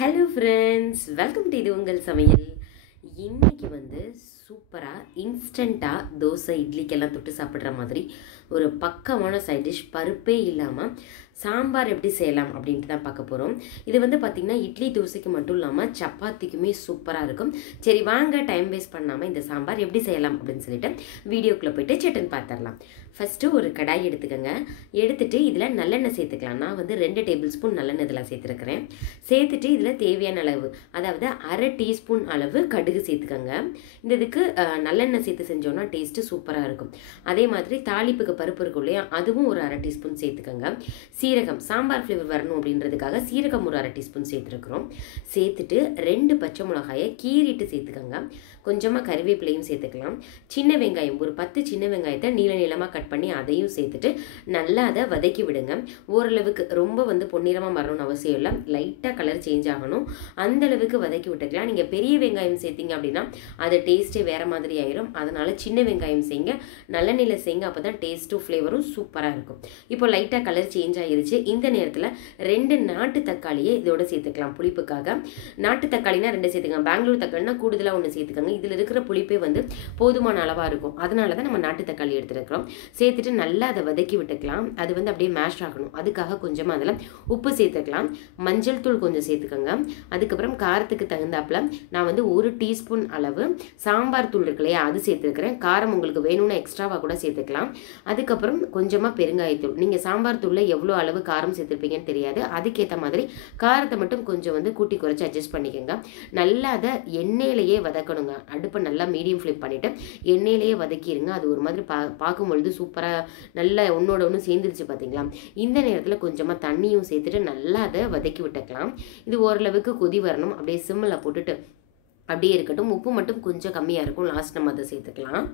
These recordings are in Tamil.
Hello friends, welcome to Ungal Samayal. இன்னைக்கு சூப்பரா இன்ஸ்டன்ட்டா தோசை இட்லிக்கெல்லாம் தொட்டு சாப்பிடுற மாதிரி ஒரு பக்கமான சைட் டிஷ் பருப்பே இல்லாம சாம்பார் எப்படி செய்யலாம் அப்படினு தான் பார்க்க போறோம். இது பாத்தீங்கன்னா இட்லி தோசைக்கு மட்டும் இல்லாம சப்பாத்திக்குமே சூப்பரா இருக்கும். சரி வாங்க டைம் வேஸ்ட் பண்ணாம இந்த சாம்பார் எப்படி செய்யலாம் அப்படினு சொல்லிட்டு வீடியோக்குள்ள போய்ட்டு சட்டன் பார்த்தறலாம். ஃபர்ஸ்ட் ஒரு கடாய் எடுத்துக்கங்க. எடுத்துட்டு இதுல நல்லெண்ணெய் சேர்த்துக்கலாம். நான் 2 டேபிள்ஸ்பூன் நல்லெண்ணெய் இதல சேர்த்திருக்கேன். சேர்த்துட்டு இதுல தேவையான அளவு அதாவது 1/2 டீஸ்பூன் அளவு கடுகு சேர்த்துக்கங்க. இந்த இதுக்கு நல்லெண்ணெய் சேர்த்து செஞ்சோம்னா டேஸ்ட் சூப்பரா இருக்கும். அதே மாதிரி தாளிப்புக்கு பருப்பு இருக்கும் இல்லையா அதுவும் ஒரு 1/2 டீஸ்பூன் சேர்த்துக்கங்க. சீரகம் சாம்பார் ஃப்ளேவர் வரணும் அப்படின்றதுக்காக சீரகம் ஒரு 1/2 டீஸ்பூன் சேர்த்துக்கிறோம். சேர்த்துட்டு 2 பச்சை மிளகாயை கீறிட்டு சேர்த்துக்கங்க. கொஞ்சமா கறிவேப்பிலையும் சேர்த்துக்கலாம். சின்ன வெங்காயம் ஒரு 10 சின்ன வெங்காயத்தை நீள நீளமா கட் பண்ணி அதையும் சேர்த்துட்டு நல்லா அதை வதக்கி விடுங்க. ஓரளவுக்கு ரொம்ப பொன்னிறமா வரணும்னு அவசியம் இல்லை. லைட்டா கலர் சேஞ்ச் ஆகணும். அந்த அளவுக்கு வதக்கி விட்டுக்கலாம். நீங்க பெரிய வெங்காயம் சேர்த்தீங்க அப்படின்னா அது டேஸ்டே வேற மாதிரி ஆயிரும். அதனால சின்ன வெங்காயம் செய்யுங்க. நல்லெண்ணெயில செய்யுங்க. அப்பதான் டேஸ்டும் ஃப்ளேவரும் சூப்பரா இருக்கும். இப்போ லைட்டா கலர் சேஞ்ச் ஆயிருச்சு. இந்த நேரத்துல 2 நாட்டு தக்காளியை இதோட சேர்த்துக்கலாம் புளிப்புக்காக. நாட்டு தக்காளினா 2 சேர்த்துக்கங்க. பெங்களூர் தக்காளினா கூடுதலா 1 சேர்த்துக்கங்க. இதுல இருக்கிற புளிப்பே போதுமான அளவா இருக்கும். அதனால தான் நம்ம நாட்டு தக்காளி எடுத்துக்கிறோம். சேர்த்துட்டு நல்லா அதை வதக்கி விட்டுக்கலாம். அது அப்படியே மேஷ் ஆகணும். அதுக்காக கொஞ்சமா அதில் உப்பு சேர்த்துக்கலாம். மஞ்சள் தூள் கொஞ்சம் சேர்த்துக்கங்க. அதுக்கப்புறம் காரத்துக்கு தகுந்தாப்புல நான் 1 டீஸ்பூன் அளவு சாம்பார் தூள் இருக்கு இல்லையா அது சேர்த்துக்கிறேன். காரம் உங்களுக்கு வேணும்னா எக்ஸ்ட்ராவா கூட சேர்த்துக்கலாம். அதுக்கப்புறம் கொஞ்சமா பெருங்காயத்தூள். நீங்க சாம்பார் தூள்ல எவ்வளோ அளவு காரம் சேர்த்துருப்பீங்கன்னு தெரியாது. அதுக்கேற்ற மாதிரி காரத்தை மட்டும் கொஞ்சம் கூட்டி குறைச்சி அட்ஜஸ்ட் பண்ணிக்கோங்க. நல்லா அதை எண்ணெயிலேயே வதக்கணுங்க. அடுப்பை நல்லா மீடியம் ஃப்ளேம் பண்ணிட்டு எண்ணெயிலேயே வதக்கிடுங்க. அது ஒரு மாதிரி பார்க்கும்பொழுது சூப்பரா நல்லா ஒன்னோட ஒன்று சேர்ந்துருச்சு பார்த்தீங்களா. இந்த நேரத்தில் கொஞ்சமா தண்ணியும் சேர்த்துட்டு நல்லா அதை வதக்கி விட்டுக்கலாம். இது ஓரளவுக்கு கொதி வரணும். அப்படியே சிம்மில் போட்டுட்டு அப்படியே இருக்கட்டும். உப்பு மட்டும் கொஞ்சம் கம்மியாக இருக்கும். லாஸ்ட் நம்ம அதை சேர்த்துக்கலாம்.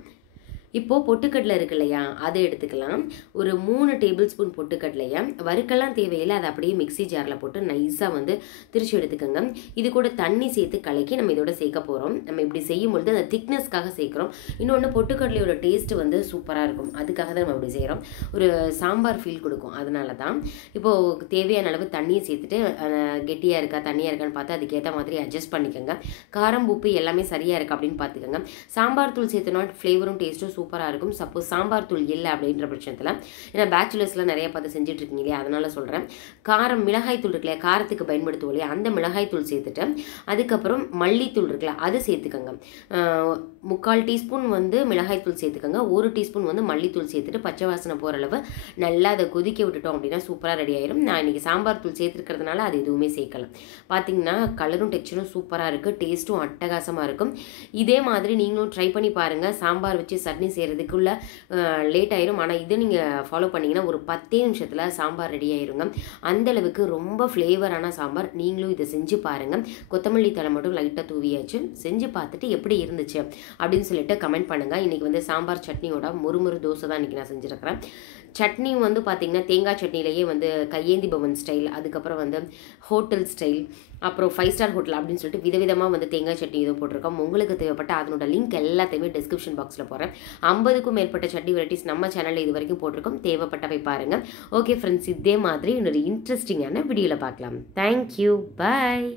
இப்போ பொட்டுக்கடலை இருக்கு இல்லையா அதை எடுத்துக்கலாம். ஒரு 3 டேபிள் ஸ்பூன் பொட்டுக்கடலையை வறுக்கலாம் தேவையில்லை. அதை அப்படியே மிக்சி ஜாரில் போட்டு நைஸாக திரிச்சு எடுத்துக்கோங்க. இது கூட தண்ணி சேர்த்து கலக்கி நம்ம இதோட சேர்க்க போகிறோம். நம்ம இப்படி செய்யும்பொழுது அந்த திக்னஸ்க்காக சேர்க்குறோம். இன்னொன்று பொட்டுக்கடலையோட டேஸ்ட் சூப்பராக இருக்கும். அதுக்காக தான் நம்ம இப்படி செய்கிறோம். ஒரு சாம்பார் ஃபீல் கொடுக்கும். அதனால தான் இப்போது தேவையான அளவு தண்ணியை சேர்த்துட்டு கெட்டியாக இருக்கா தண்ணியாக இருக்கான்னு பார்த்து அதுக்கேற்ற மாதிரி அட்ஜஸ்ட் பண்ணிக்கோங்க. காரம் உப்பு எல்லாமே சரியாக இருக்கா அப்படின்னு பார்த்துக்கோங்க. சாம்பார் தூள் சேர்த்தனா ஃப்ளேவரும் டேஸ்ட்டும் சூப்பராக இருக்கும். சப்போஸ் சாம்பார் தூள் இல்லை அப்படின்ற பட்சத்தில் ஏன்னா பேச்சுலர்ஸ்லாம் நிறைய பார்த்து செஞ்சுட்டு இருக்கீங்க இல்லையா அதனால சொல்கிறேன். காரம் மிளகாய் தூள் இருக்குல்லையா காரத்துக்கு பயன்படுத்துவோம் இல்லையா அந்த மிளகாய் தூள் சேர்த்துட்டு அதுக்கப்புறம் மல்லித்தூள் இருக்குல்ல அது சேர்த்துக்கோங்க. 3/4 டீஸ்பூன் மிளகாய் தூள் சேர்த்துக்கோங்க. 1 டீஸ்பூன் மல்லித்தூள் சேர்த்துட்டு பச்சை வாசனை போகிற அளவு நல்லா அதை கொதிக்க விட்டுட்டோம் அப்படின்னா சூப்பராக ரெடி ஆயிடும். நான் இன்னைக்கு சாம்பார் தூள் சேர்த்துருக்கிறதுனால அது எதுவுமே சேர்க்கலாம். பார்த்தீங்கன்னா கலரும் டெக்ஸ்சரும் சூப்பராக இருக்குது. டேஸ்ட்டும் அட்டகாசமாக இருக்கும். இதே மாதிரி நீங்களும் ட்ரை பண்ணி பாருங்கள். சாம்பார் வச்சு சட்னி செய்கிறதுக்குள்ள லேட் ஆயிரும். ஆனால் இது நீங்கள் ஃபாலோ பண்ணிங்கன்னா ஒரு 10 நிமிஷத்தில் சாம்பார் ரெடி ஆயிருங்க. அந்தளவுக்கு ரொம்ப ஃப்ளேவரான சாம்பார். நீங்களும் இதை செஞ்சு பாருங்கள். கொத்தமல்லி தழை மட்டும் லைட்டாக தூவியாச்சு. செஞ்சு பார்த்துட்டு எப்படி இருந்துச்சு அப்படின்னு சொல்லிட்டு கமெண்ட் பண்ணுங்கள். இன்றைக்கி சாம்பார் சட்னியோட முறுமுறு தோசை தான் இன்றைக்கி நான் செஞ்சுருக்கிறேன். சட்னி பார்த்தீங்கன்னா தேங்காய் சட்னிலேயே கையேந்தி பவன் ஸ்டைல் அதுக்கப்புறம் ஹோட்டல் ஸ்டைல் அப்புறம் 5 ஸ்டார் ஹோட்டல் அப்படின்னு சொல்லிட்டு விதவிதமாக தேங்காய் சட்னி இதை போட்டிருக்கோம். உங்களுக்கு தேவைப்பட்ட அதனோட லிங்க் எல்லாத்தையுமே டிஸ்கிரிப்ஷன் பாக்ஸில் போகிறேன். 50க்கும் மேற்பட்ட சட்னி வெரைட்டிஸ் நம்ம சேனலில் இது வரைக்கும் போட்டிருக்கோம். தேவைப்பட்டவை பாருங்கள். ஓகே ஃப்ரெண்ட்ஸ், இதே மாதிரி இன்னொரு இன்ட்ரெஸ்டிங்கான வீடியோவில் பார்க்கலாம். தேங்க்யூ, பாய்.